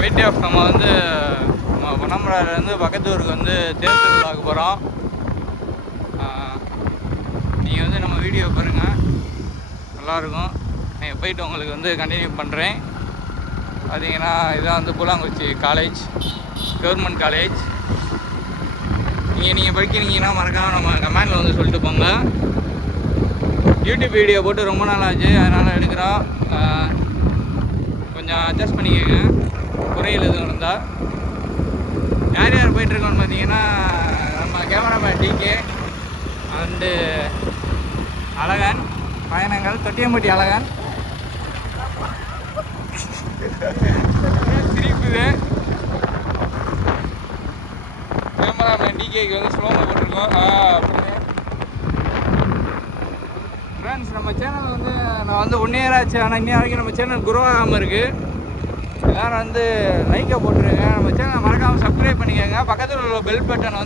Weight of நம்ம வந்து பொன்னமராலேருந்து பக்கத்து ஊருக்கு வந்து தேர் திருவிழாவுக்கு போகிறோம். நீங்கள் வந்து நம்ம வீடியோ பாருங்கள், நல்லாயிருக்கும். நீங்கள் போயிட்டு உங்களுக்கு வந்து கண்டினியூ பண்ணுறேன். பார்த்தீங்கன்னா இதுதான் வந்து பூலாங்குறிச்சி காலேஜ், கவர்மெண்ட் காலேஜ். நீங்கள் படிக்கிறீங்கன்னா மறக்காமல் நம்ம கமெண்டில் வந்து சொல்லிட்டு போங்க. யூடியூப் வீடியோ போட்டு ரொம்ப நாள் ஆச்சு, அதனால் எடுக்கிறோம். கொஞ்சம் அட்ஜஸ்ட் பண்ணிக்கோங்க, குறையில் எதுவும் இருந்தால். யார் யார் போயிட்டுருக்கோன்னு பார்த்தீங்கன்னா நம்ம கேமராமேன் டிகே அண்டு அழகன் பயணங்கள், தொட்டியம்பட்டி அழகன் சிரிப்புது. கேமராமேன் டிகேக்கு வந்து ஸ்லோமோ போட்டிருக்கோம். ஃப்ரெண்ட்ஸ், நம்ம சேனல் வந்து நான் வந்து 1 year ஆச்சு, ஆனால் இன்னும் வரைக்கும் நம்ம சேனல் குரோ ஆகாமல் இருக்குது. எல்லோரும் வந்து லைக்கை போட்டுருங்க, நம்ம சேனலை மறக்காமல் சப்ஸ்கிரைப் பண்ணிக்கோங்க. பக்கத்தில் உள்ள பெல் பட்டன் வந்து